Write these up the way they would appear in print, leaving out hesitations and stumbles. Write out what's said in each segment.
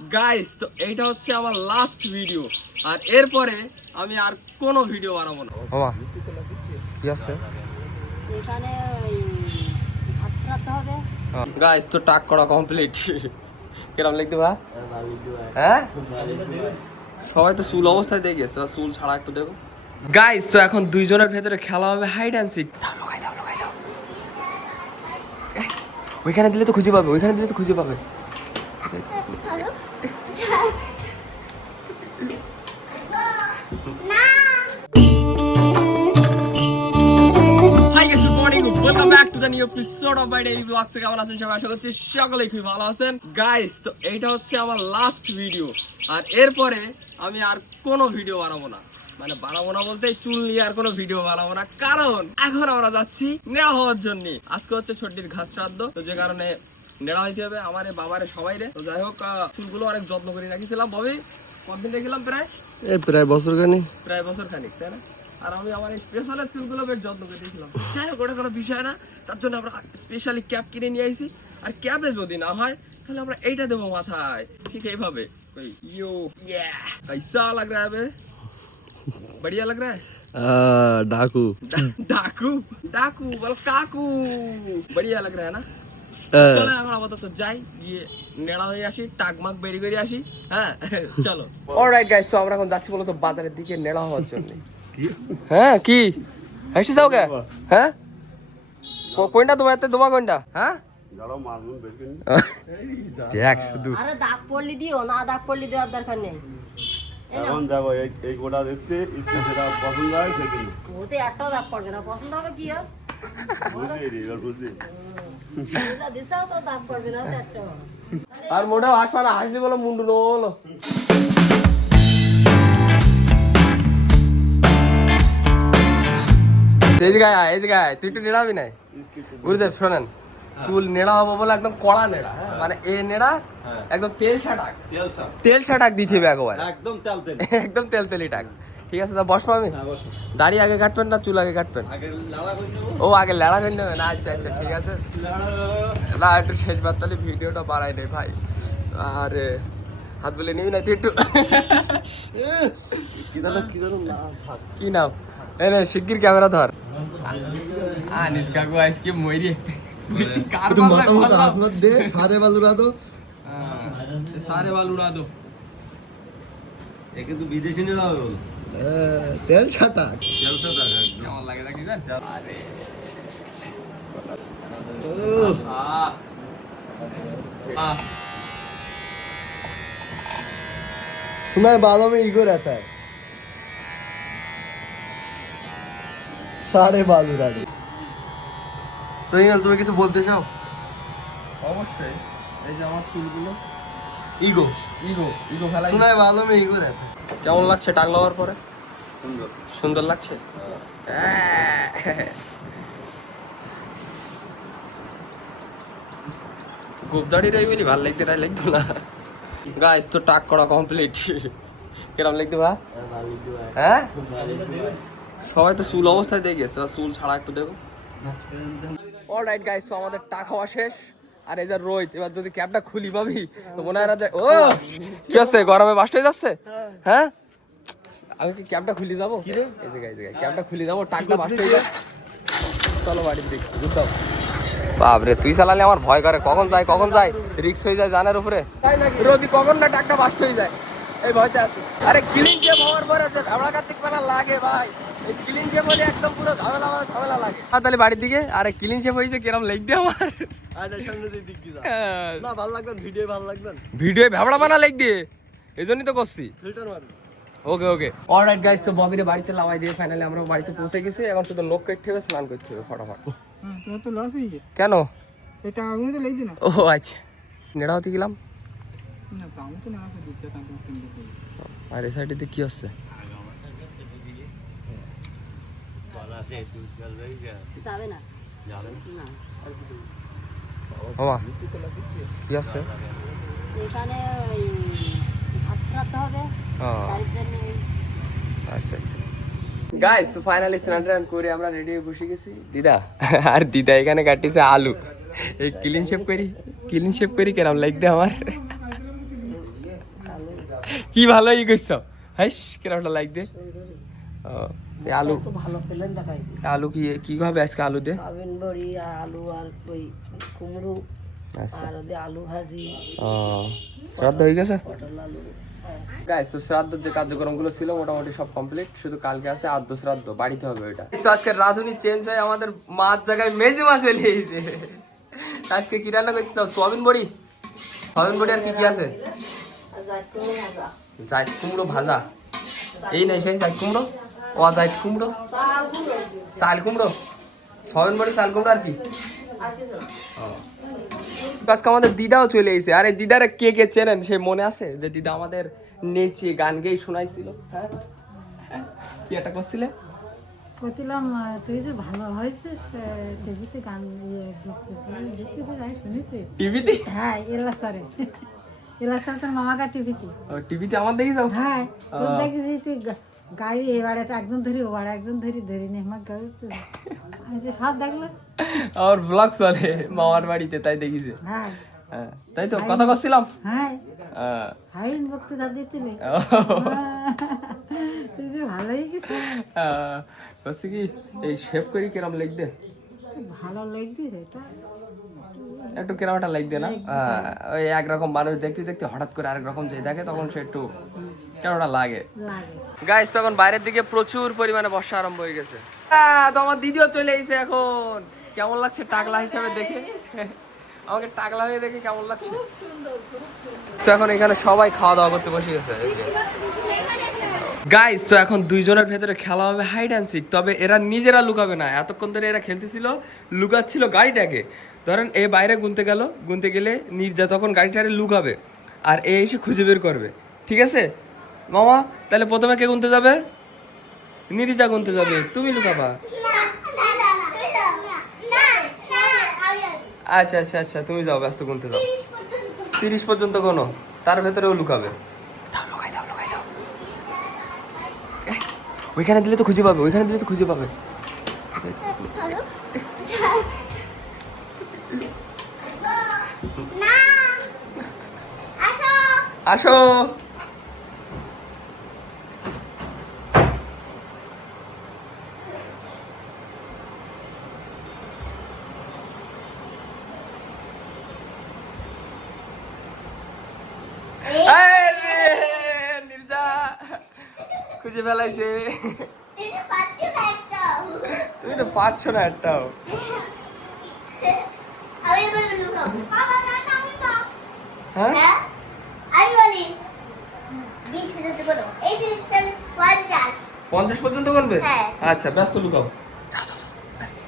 Guys, তো এইটা হচ্ছে আমার লাস্ট ভিডিও, আর এরপরে আমি আর কোনো ভিডিও বানাবো না। বাবা কি আছে এখানে আসরাতে হবে। গাইস, তো টাক করা কমপ্লিট। কেরাম লিখতে ভাই? হ্যাঁ, সবাই তো চুল অবস্থায় দেখে গেছে, চুল ছাড়া একটু দেখো। গাইস, তো এখন দুইজনের ভেতরে খেলা হবে হাইড অ্যান্ড সিক। লগাই দাও। ওইখানে দিলে তো খুঁজে পাবে, Welcome back to the new episode of my daily vlogs. কেমন আছেন সবাই? আশা করছি সকলেই খুব ভালো আছেন। গাইস, তো এইটা হচ্ছে আমার লাস্ট ভিডিও, আর এরপরে আমি আর কোনো ভিডিও বানাবো না। মানে বানাবো না বলতে চুল নিয়ে আর কোনো ভিডিও বানাবো না, কারণ এখন আমরা যাচ্ছি নেড়া হওয়ার জন্য। আজকে হচ্ছে ছোট্টির ঘাস শ্রাদ্ধ, তো যে কারণে নেড়া হইতে হবে আমারে বাবারে সবাই রে। তো যাই হোক, চুলগুলো অনেক যত্ন করে রাখিছিলাম। ববি, কতদিন রেখেছিলাম? প্রায় বছর খানিক, তাই না? আর আমি আমার এই পেছনের চুলগুলো বেশ যত্ন করে দিয়েছিলাম। যাই হোক, ওটা কোনো বিষয় না। তার জন্য আমরা স্পেশালি ক্যাপ কিনে নিয়ে আইছি, আর ক্যাপে যদি না হয় তাহলে আমরা এইটা দেবো মাথায়, ঠিক এইভাবে। ইয়ো ইয়া ऐसा लग रहा है बे, बढ़िया लग रहा है। ডাকু डाकू बोल काकू, बढ़िया लग रहा है ना। চলো এখন আপাতত যাই, গিয়ে নেড়া হয়ে আসি, টাকমাক বেরি করে আসি। হ্যাঁ চলো। অলরাইট গাইস, তো আমরা এখন যাচ্ছি বলতো বাজারের দিকে নেড়া হওয়ার জন্য। হ্যাঁ কি হাসি যাও কে? হ্যাঁ কোনটা তোমার কোনটা? হ্যাঁ দেখ শুধু। আরে দাগ পড়লি দিও না, দাগ পড়লি দেওয়ার দরকার নেই। এখন দেখো এই গোটা দেখতে ইচ্ছে যেটা পছন্দ হয় সেটা ওতে একটাও দাগ পড়বে না, পছন্দ হবে কি হয় বুঝলি দিসাও তো দাগ পড়বে না একটাও। আর মোটা আসবা না, হাসলি বলো মুন্ডু নো বলো। এই জায়গায় তুই একটু নেড়াবি নাই? বুঝতে শোনেন, চুল নেড়া হবো বলে একদম কড়া নেড়া, মানে এ নেড়া একদম তেল ছাটাক দিতে হবে একবার, একদম তেলি টাক। ঠিক আছে, তা বসবো আমি? দাড়ি আগে কাটবেন না চুল আগে কাটবেন? ও আগে লেড়া করে নেবেন। আচ্ছা ঠিক আছে না, একটু শেষবার তাহলে ভিডিওটা বাড়াই নেই ভাই। আরে হাত বলে নিবি না তুই একটু? কি নাম? এনে শিগগির ক্যামেরা ধর। আনিস কাকু আজকে মইরে কার মাথা হাত মত দে, সারে বাল উড়া দো, সারে বাল উড়া দো। একে তো বিদেশি নিয়ে যাবে বল। তেল ছাটা কেমন লাগে দেখি জান? আরে सुना है बालों में ईगो रहता है, सारे बाल उड़ा दे। तो इमेल तुम्हें किसी बोलते चाहो? অবশ্যই এই যে আমার চুলগুলো ईगो ফেলা। सुना है बालों में ईगो रहता है। কেমন লাগছে টাক লাগার পরে? সুন্দর লাগছে। গোপদাড়ি রই বলি ভাল লাগতে না। গাইস, তো টাক করা কমপ্লিট। কেরাম লাগতে ভাই? হ্যাঁ, সবাই তো চুল অবস্থায় দেখে গেছে, চুল ছাড়া একটু দেখো। অলরাইট গাইস, তো আমাদের টাক হওয়া শেষ। আর এই যে রোহিত, এবার যদি ক্যাপটা খুলি পাবি তো মনে হয় না যে ও কি আছে, গরমে বাস্ট হয়ে যাচ্ছে। হ্যাঁ, আমি কি ক্যাপটা খুলি যাবো? এই জায়গায় ক্যাপটা খুলি যাবো, টাকটা বাস্ট হয়ে যাচ্ছে। চলো বাড়ির দিকে বুঝতাম। বাপরে, তুই চালালে আমার ভয় করে, কখন যায় রিক্স হয়ে যায় জানার উপরে। রোদি কখন না টাকটা বাস্ট হয়ে যায়, এই ভয়তে আছে। আরে ক্লিন শেপ হওয়ার পরে ঝামেলা কার্তিক পানা লাগে ভাই, এই ক্লিন শেপ হলে একদম পুরো ঝামেলা লাগে। তাহলে বাড়ির দিকে। আরে ক্লিন শেপ হয়েছে, কেরম লাগবে আমার? আরে সামনে দিক কি না ভালো লাগবে, ভিডিও ভেবড়া বানা লাগ দিয়ে, এই জন্যই তো করছি। ফিল্টার মারবি। ওকে অলরাইট গাইস, তো ববিরে বাড়িতে লাগাই দিয়ে ফাইনালি আমরা বাড়িতে পৌঁছে গেছি। এখন শুধু লোক কাটতে হবে, স্নান করতে হবে ফটাফট। তোমার তো লস হয়ে গেছে। কেন? এটা আগুনে তো লেগে দিন ও আচ্ছা, নেড়া হতে গেলাম। না তো আমি তো না আসে দিতে তাকে কিনতে কই। আর এই সাইডে কি হচ্ছে? যাবে না না। মামা কি আছে? এখানে আসরাতে হবে তার জন্য। আচ্ছা গাইস, তো ফাইনালি স্নান করে আমরা রেডি হয়ে বসে গেছি। দিদা এখানে কাটিছে আলু। এই ক্লিন শেপ করি কেরাম লাগবে আমার। কি ভালো ই করছো হাইস কিরকমটা লাইক দে ও এই আলু একটু ভালো পেলেন দেখাই আলু কি কি হবে আজকে আলু দে সয়াবিন বড়ি আর আলু আর ওই কুমড়ো আচ্ছা আর ওদের আলু ভাজি ও শ্রাদ্ধ হয়ে গেছে পটল আলু গাইস তো শ্রাদ্ধের যে কার্যক্রমগুলো ছিল মোটামুটি সব কমপ্লিট শুধু কালকে আছে আদ্য শ্রাদ্ধ বাড়িতে হবে ওইটা তো আজকে রাঁধুনি চেঞ্জ হয়ে আমাদের মাছ জায়গায় মেজি মাছ বেরিয়ে গেছে আজকে কি রান্না করতে চাও সোয়াবিন বড়ি আর কি কি আছে জাইট কুমড়ো ভাজা এই নাই সেই জাইট কুমড়ো ও জাইট কুমড়ো চাল কুমড়ো সোয়াবিন বড়ি চাল কুমড়ো আর কি আজকে আমাদের দিদাও চলে এসেছে আরে দিদারে কে কে চেনেন সে মনে আছে যে দিদা আমাদের নেচে গান গেয়ে শোনাইছিল হ্যাঁ কি একটা করছিলে কইছিলাম তুই যে ভালো হয়েছে টিভিতে গান দেখতে যাই শুনেছি টিভিতে হ্যাঁ এলাসারে এলাসারে তোর মামাকা টিভিতে টিভিতে আমার দেখি যাও হ্যাঁ তুই দেখেছি তুই গাড়ি এবারে একজন ধরি ও বাড়ি একজন ধরি নি আমার গাড়ি আমি যে সব দেখলাম আর ব্লগ চলে মামার বাড়িতে তাই দেখিছে হ্যাঁ হ্যাঁ তাই তো কথা করছিলাম হ্যাঁ হ্যাঁ হাইন বক্তৃতা দিতেলে তুই যে ভালোই গেছিস বলছি কি এই শেভ করি কিরম লিখবে ভালো লাগছে এটা একটু কেরামটা লাইক দে না ওই একরকম মানুষ দেখতে দেখতে হঠাৎ করে আরেক রকম যে দেখে তখন সে একটু কেরামটা লাগে লাগে গাইস তখন বাইরের দিকে প্রচুর পরিমাণে বর্ষা আরম্ভ হয়ে গেছে তো আমার দিদিও চলে এসেছে এখন কেমন লাগছে টাকলা হিসাবে দেখে আমাকে টাকলা হয়ে দেখে কেমন লাগছে তো এখন এখানে সবাই খাওয়া দাওয়া করতে বসে গেছে গাইস তো এখন দুইজনের ভেতরে খেলা হবে হাইড অ্যান্ড সিক তবে এরা নিজেরা লুকাবে না এতক্ষণ ধরে এরা খেলতেছিল লুকাচ্ছিল গাড়িটাকে ধরেন এ বাইরে গুনতে গেলে নির্জা তখন গাড়িটারে লুকাবে আর এ এসে খুঁজে বের করবে ঠিক আছে মামা তাহলে প্রথমে কে গুনতে যাবে নিরিজা গুনতে যাবে তুমি লুকাবা আচ্ছা আচ্ছা আচ্ছা তুমি যাও ব্যস্ত গুনতে যাও 30 পর্যন্ত কোনো তার ভেতরেও লুকাবে লুকাই দাও ওইখানে দিলে তো খুঁজে পাবে আসো নির্জা খুঁজে ফেলাইছে তুমি তো পারছো না একটাও হ্যাঁ 50 পর্যন্ত করবে আচ্ছা ব্যস্ত লুকাও ব্যস্ত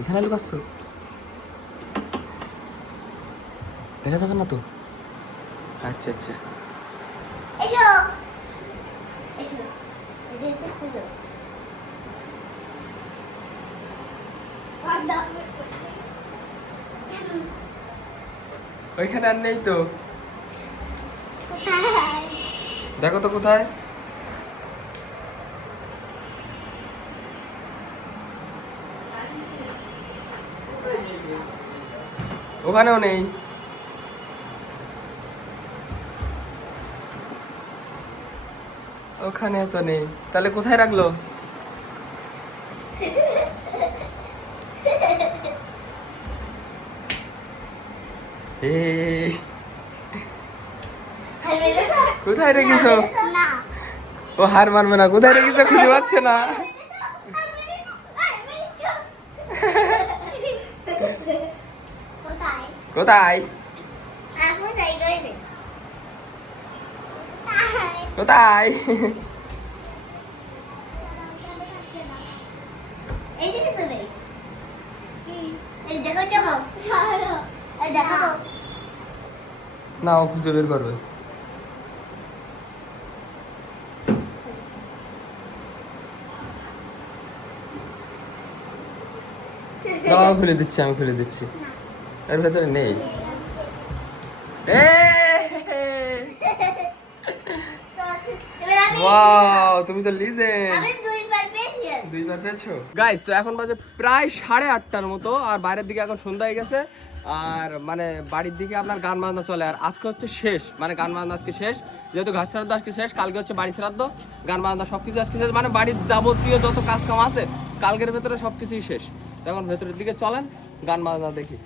এখানে লুকাচ্ছ দেখা যাবে না তো আচ্ছা আচ্ছা ওইখানে আর নেই তো দেখো তো কোথায় ওখানেও নেই ওখানে তো নেই তাহলে কোথায় রাখলো কোথায় রেখেছো ও হার মানবে না কোথায় রেখেছো খুঁজে পাচ্ছে না কোথায় কোথায় না ও খুঁজে বের করবে আমি খুলে দিচ্ছি এর ভেতরে নেই ওয়াও তুমি তো লিজেন্ড দুইবার পেয়েছো গাইস তো এখন বাজে প্রায় 8:30টার মতো আর বাইরের দিকে এখন সন্ধ্যা হয়ে গেছে আর মানে বাড়ির দিকে আপনার গান বাজনা চলে। আর আজকে হচ্ছে শেষ, মানে গান বাজনা আজকে শেষ, যেহেতু ঘাস শ্রাদ্ধ আজকে শেষ, কালকে হচ্ছে বাড়ি শ্রাদ্ধ, গান বাজনা সব কিছু আজকে শেষ, মানে বাড়ির যাবতীয় যত কাজ কাম আছে কালকের ভেতরে সব কিছুই শেষ। তখন ভেতরের দিকে চলেন গান বাজনা দেখি।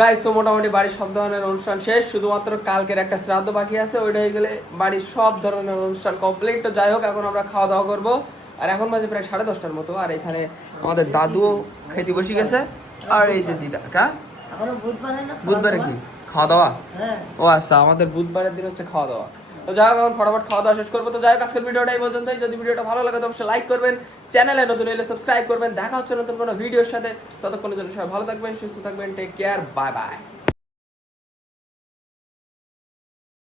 গাইস তো মোটামুটি বাড়ির সব ধরনের অনুষ্ঠান শেষ, শুধুমাত্র কালকের একটা শ্রাদ্ধ বাকি আছে, ওইটা হয়ে গেলে বাড়ির সব ধরনের অনুষ্ঠান কমপ্লিট। তো যাই হোক, এখন আমরা খাওয়া দাওয়া করবো। আর এখন বাজে প্রায় 10:30টার মতো। আর এখানে আমাদের দাদুও খেতে বসে গেছে, আর এই যে দিদা কা বুধবারে কি খাওয়া দাওয়া? ও আচ্ছা, আমাদের বুধবারের দিন হচ্ছে খাওয়া দাওয়া। তো যাই হোক, এখন ফটাফট খাওয়া দাওয়া শেষ করবো। তো যাই হোক, আজকের ভিডিওটা এই পর্যন্তই। যদি ভিডিওটা ভালো লাগে তো অবশ্যই লাইক করবেন, চ্যানেলে নতুন হলে সাবস্ক্রাইব করবেন। দেখা হচ্ছে নতুন কোনো ভিডিওর সাথে। ততক্ষণের জন্য সবাই ভালো থাকবেন, সুস্থ থাকবেন, টেক কেয়ার, বাই বাই।